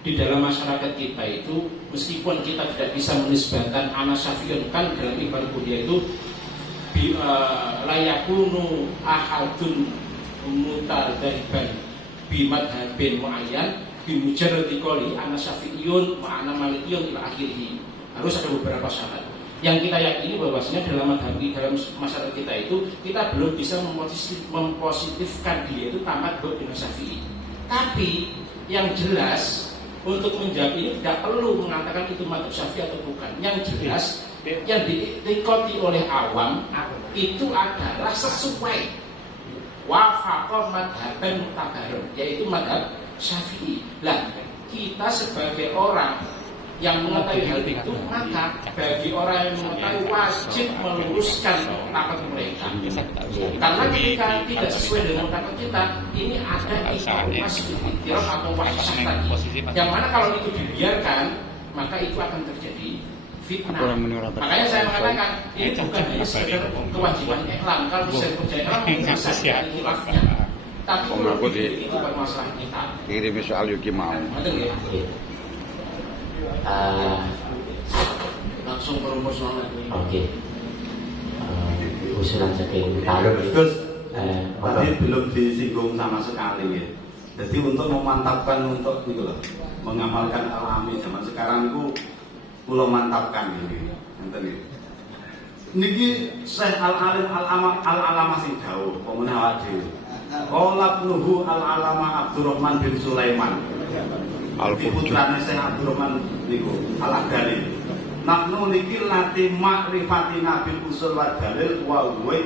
di dalam masyarakat kita itu meskipun kita tidak bisa menisbahkan ana Syafi'un, kan dalam ibarat dia itu layakunu ahadun mutadariban bimadhabin muayyan bimujarradi qoli ana Syafi'iyun wa ana Malikiyun ila akhirih. Harus ada beberapa syarat. Yang kita yakini bahwasanya dalam madhab dalam masyarakat kita itu kita belum bisa mempositifkan dia itu tamat dengan Syafi'i. Tapi yang jelas untuk menjawab ini tidak perlu mengatakan itu madhab Syafi'i atau bukan. Yang jelas yang diikuti oleh awam itu adalah sesuai wafaqa madhaban mutabarun, yaitu madhab Syafi'i. Lah kita sebagai orang yang mengetahui hal itu, maka bagi orang yang mengetahui wajib meluruskan pendapat mereka. Karena ketika tidak sesuai dengan pendapat kita, ini ada ikhtiar atau wahsyah tadi. Yang mana kalau itu dibiarkan, maka itu akan terjadi fitnah. Makanya saya mengatakan ini bukan hanya sekedar kewajiban iklan. Kalau bisa percaya iklan, bisa saja khilafnya. Tapi itu bermasalah kita. Kirim soal Yuki mau. Langsung berumus soalnya. Oke. Usulan saking Talun Terus tadi belum disinggung sama sekali ya. Jadi untuk memantapkan untuk itu loh, mengamalkan alami zaman sekarang itu pulau mantapkan ini. Niki Syekh Al-Alim Al-Alama sing dawuh pemenah awak dhewe. Qala Nuhu Al-Alama Abdurrahman bin Sulaiman. Putrane Syekh Abdurrahman niku Al-Adali. Nahnu niki lati ma'rifatina bil usul wa dalil wa huwa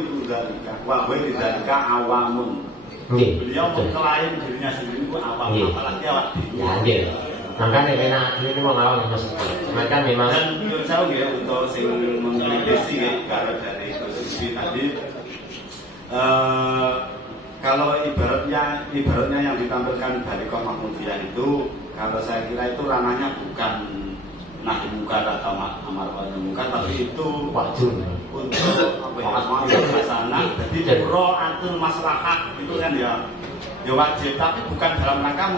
dzalika awamun. Beliau mengklaim dirinya sendiri itu awam, apalagi awak dhewe. Ya, makanya enak ini mau ngawal mas. Maka memang dan menurut saya ya untuk sing mengkritisi ya kalau dari posisi tadi kalau ibaratnya yang ditampilkan dari Mahmudiyah itu, kalau saya kira itu ranahnya bukan nahi mungkar atau amar ma'ruf mungkar, tapi itu wajib untuk hasanah, jadi ro'atul maslahah itu kan ya wajib, tapi bukan dalam rangka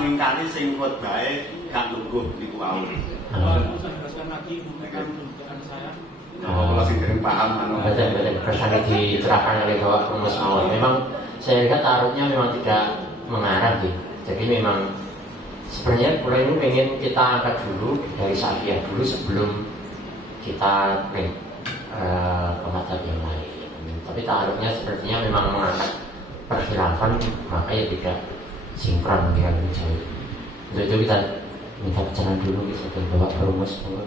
mengingkari sing khotbahe gak lungguh niku wae. Jelaskan lagi menurut saya. Kalau sing dereng paham betul kesannya diterapkan oleh Bapak Rumus Mawon. Memang saya lihat taruhnya memang tidak mengarah gitu. Jadi memang sebenarnya mulai ini pengen kita angkat dulu dari Syafi'iyah dulu sebelum kita ke madhab yang lain. Tapi taruhnya sepertinya memang mengangkat perkhilafan, maka ya tidak sinkron dengan jauh. Untuk itu kita minta pencerahan dulu dari Bapak Rumus Mawon.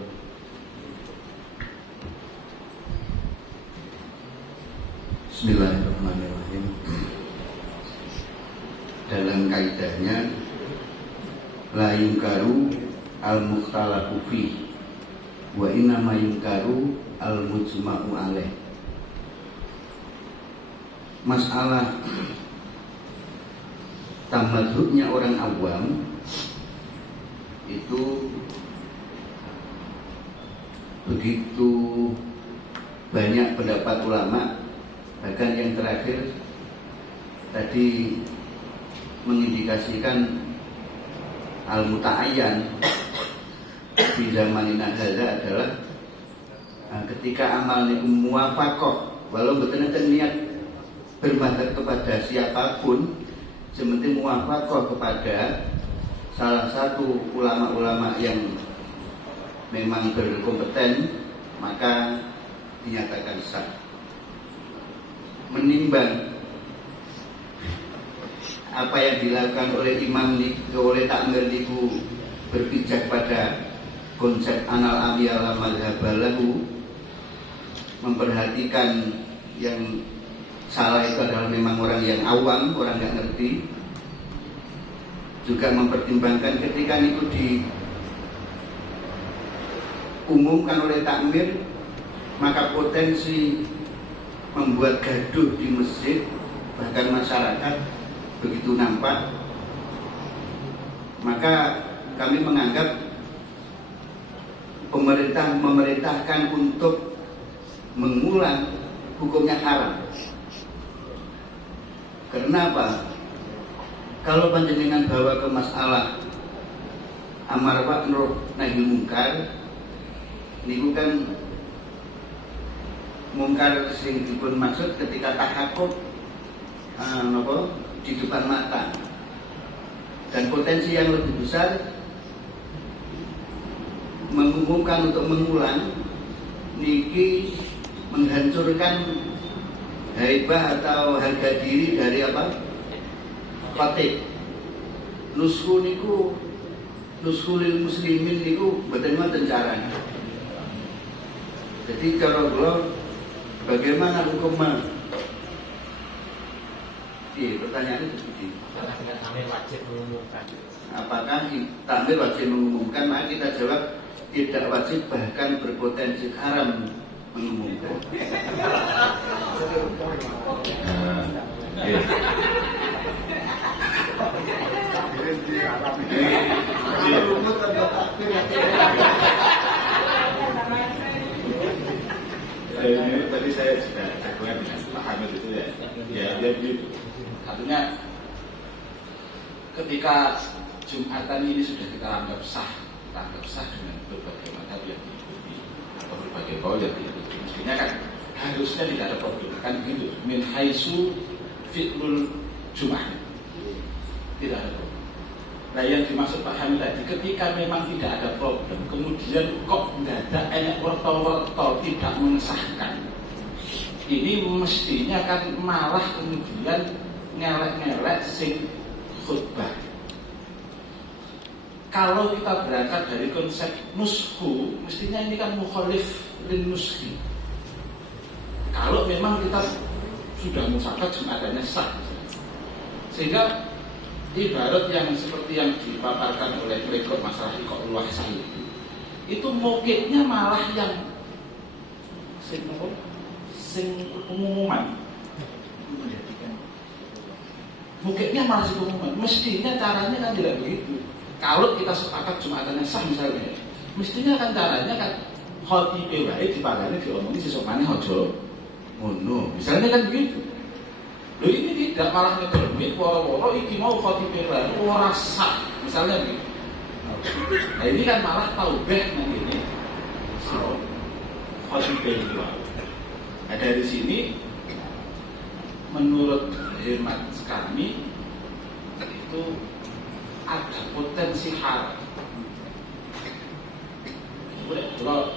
Bismillahirrahmanirrahim. Dalam kaidahnya la yungkaru al-mukhtalafu fi wa innama yungkaru al-mujma'u alaih. Masalah tamadhubnya orang awam itu begitu banyak pendapat ulama. Bahkan yang terakhir tadi mengindikasikan al-muta'ayyan di zaman hadza adalah ketika amal niku muwafaqah, walau betul-betul niat bermadhab kepada siapapun, sementing muwafaqah kepada salah satu ulama-ulama yang memang berkompeten, maka dinyatakan sah. Menimbang apa yang dilakukan oleh imam oleh takmir niku berpijak pada konsep anal amiyala madhabalahu, memperhatikan yang salah itu adalah memang orang yang awam, orang nggak ngerti, juga mempertimbangkan ketika niku diumumkan oleh takmir, maka potensi membuat gaduh di masjid bahkan masyarakat begitu nampak. Maka kami menganggap pemerintah memerintahkan untuk mengulang hukumnya haram. Karena apa? Kalau panjenengan bawa ke masalah amar ma'ruf nahi mungkar, niku kan mungkar sing dipun maksud ketika tahakuk di depan mata, dan potensi yang lebih besar mengumumkan untuk mengulang niki menghancurkan haibah atau harga diri dari apa? Khatib. Nusku niku nusulil muslimin niku mboten wonten carane. Jadi cara kula bagaimana hukumnya? Pertanyaannya begini. Apakah takmir wajib mengumumkan? Apakah takmir wajib mengumumkan? Maka kita jawab tidak wajib, bahkan berpotensi haram mengumumkan. Ini tadi saya sudah jagoan dengan Pak Hamid itu ya. Ya begitu. Artinya ketika Jumatan ini sudah kita anggap sah dengan berbagai macam yang diikuti atau berbagai kaul yang diikuti, mestinya kan harusnya tidak ada problem kan begitu. Min haitsu fi'lul Jum'ah tidak ada problem. Nah yang dimaksud Pak Hamid tadi, ketika memang tidak ada problem, kemudian kok nggak ada enak werto-werto tidak mengesahkan, ini mestinya kan malah kemudian ngelek-ngelek sing khutbah. Kalau kita berangkat dari konsep nusku, mestinya ini kan mukhalif lin nuski. Kalau memang kita sudah musakat Jumatannya sah, sehingga ibarat yang seperti yang dipaparkan oleh rekor masalah kok luah saya itu mukiknya malah yang sing pengumuman. Mukiknya malah sing pengumuman. Mestinya caranya kan tidak begitu. Kalau kita sepakat Jumatannya sah misalnya, mestinya kan caranya kan khotibe wae dipagani diomongi sesuk maneh aja ngono. Misalnya kan begitu. Loh ini tidak, malah ngedelmit woro-woro iki mau khotibe wae ora sah. Misalnya begitu. Nah ini kan malah taubeh nang ini. So, khotibe wae. Nah dari sini menurut hemat kami itu ada potensi haram. Kalau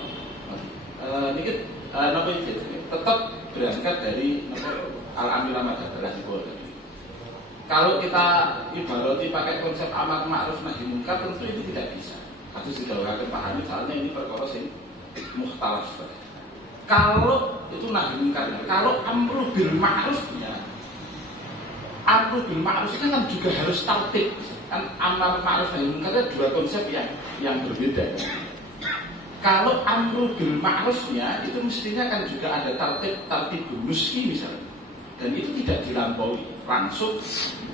ini tetap berangkat dari Al-Amir Ahmad Adalah tadi. Kalau kita ibarati pakai konsep amar ma'ruf nahi munkar, tentu itu tidak bisa. Harus didahulukan pahami, soalnya ini perkara sing mukhtalaf. Kalau itu nahi munkarnya, kalau amru bil ma'rufnya, amru bil ma'rufnya kan juga harus tertib. Kan amar ma'ruf nahi munkar dua konsep yang berbeda. Kalau amru bil ma'rufnya itu mestinya kan juga ada tertib nuski misalnya, dan itu tidak dilampaui langsung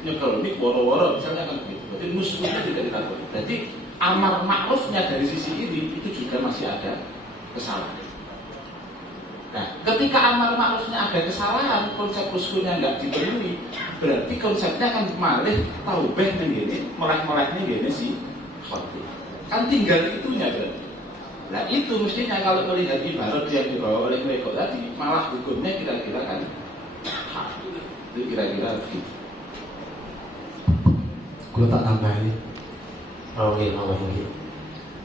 nyekelmik woro-woro misalnya kan begitu. Berarti nuskinya tidak dilampaui. Jadi amar ma'rufnya dari sisi ini itu juga masih ada kesalahan. Nah, ketika amar ma'rufnya ada kesalahan, konsep nuskinya nggak dipenuhi, berarti konsepnya kan malih taubeh begini, meleh-melehnya gini sih, kan tinggal itunya berarti. Nah itu mestinya kalau melihat ibarat yang dibawa oleh mereka tadi, malah hukumnya kira-kira kan itu kira-kira begitu. Kalau tak tambahin,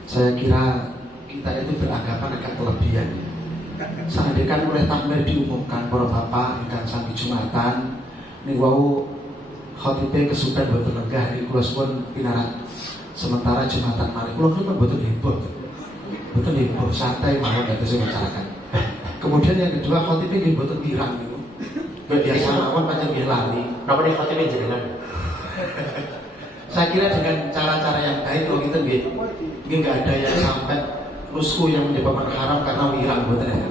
saya kira kita itu beranggapan akan kelebihan. Seandainya oleh takmir diumumkan para bapak ingkang sami Jumatan ning wau khotibe kesupen boten lenggah iki kula suwun pinarak sementara Jumatan mari kula niku boten heboh. Boten heboh, santai mawon dados masyarakat. Kemudian yang kedua khotibe nggih boten pirang niku. Biasa mawon pancen nggih lali. Napa nek khotibe jenengan? Saya kira dengan cara-cara yang baik kalau kita nggih nggak ada yang sampai nusku yang menyebabkan haram karena wirang betul ya.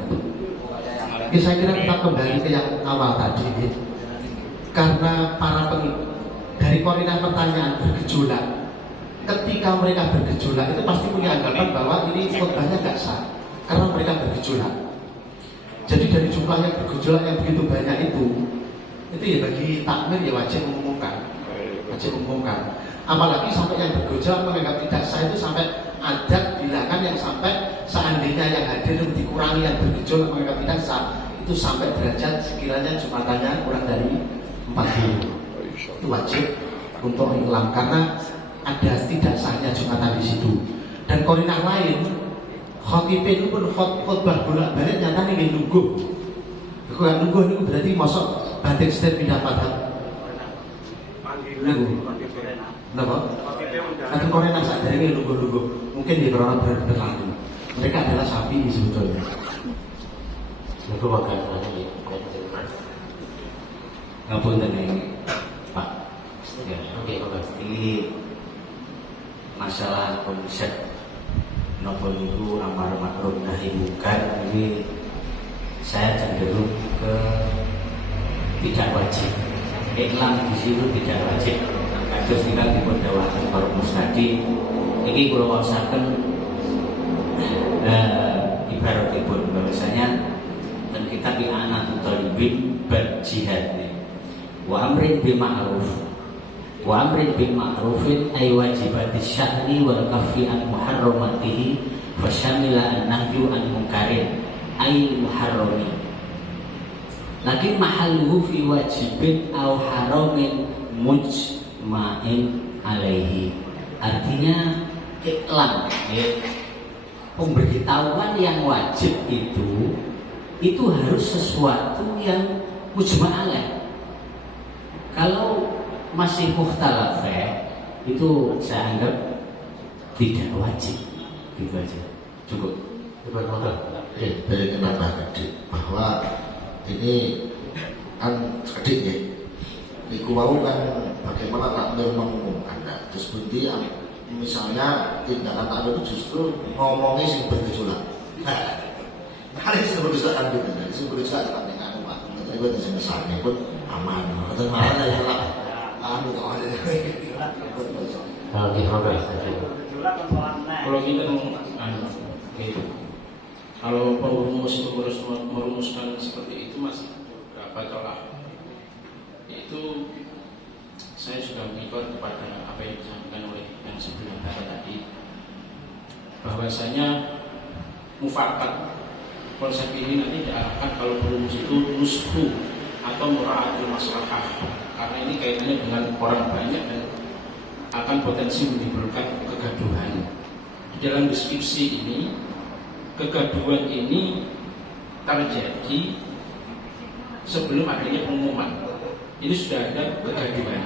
Oke, saya kira kita kembali ke yang awal tadi ya. Karena para dari koordinat pertanyaan bergejolak, ketika mereka bergejolak itu pasti punya anggapan bahwa ini khotbahnya nggak sah karena mereka bergejolak. Jadi dari jumlah yang bergejolak yang begitu banyak itu ya bagi takmir ya wajib mengumumkan. Apalagi sampai yang bergejolak menganggap tidak sah itu sampai ada bilangan yang sampai seandainya yang hadir dikurangi yang bergejolak menganggap tidak sah itu sampai derajat sekiranya jumatannya kurang dari 40. Itu wajib untuk hilang karena ada tidak sahnya jumatan di situ. Dan koordinat lain khotib itu pun khotbah bolak-balik nyata nih nunggu. Kalau nunggu itu berarti masuk batik setiap pindah pada nunggu. Kenapa? Nanti koordinat saja ini nunggu. Mungkin di corona berlalu. Mereka adalah sapi sebetulnya. Nunggu makan lagi. Ngapunten ini Pak. Ya, oke. Ini masalah konsep nopo niku amar ma'ruf nahi munkar ini saya cenderung ke tidak wajib. Iklan di situ tidak wajib. Kados tinggal dipun dawuhaken para mustadi iki kula waosaken ibaratipun bahwasanya dan kitab I'anatul Talibin bab jihad wa amrin bil ma'ruf wa amrin bil ma'rufin ay wajibatis sya'ni wal kafi an muharramatihi fa syamila an nahyu an munkarin ay muharrami lakin mahalluhu fi wajibin aw haramin mujma'in alaihi. Artinya iklan ya, pemberitahuan yang wajib itu harus sesuatu yang mujma' alaih. Kalau masih mukhtalaf itu saya anggap tidak wajib. Gitu aja. Cukup. Dari nambah adik bahwa ini kan adik ya. Niku mau kan bagaimana takmir mengumumkan. Terus bunti misalnya tindakan takmir itu justru ngomongnya sing bergejolak. Hari ini bergejolak kan gitu. Dari sini bergejolak kan dengan Pak. Menteri itu yang misalnya pun aman. Betul malah ya lah. Anu kok ada. Kalau kita kalau perumus itu merumuskan seperti itu masih berapa tolak. Yaitu saya sudah mengikut kepada apa yang disampaikan oleh yang sebelum tadi, bahwasanya mufakat konsep ini nanti diarahkan kalau perumus itu nushu atau mura'atul maslahah, karena ini kaitannya dengan orang banyak dan akan potensi menimbulkan kegaduhan. Di dalam deskripsi ini, kegaduhan ini terjadi sebelum adanya pengumuman. Ini sudah ada kegaduhan.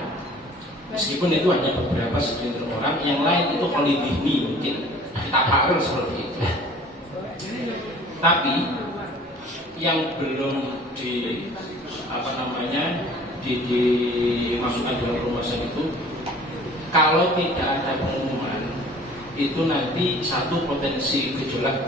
Meskipun itu hanya beberapa segelintir orang, yang lain itu kholidihni mungkin kita parel seperti itu. Tapi yang belum dimasukkan dalam rumusan itu, kalau tidak ada pengumuman, itu nanti satu potensi gejolak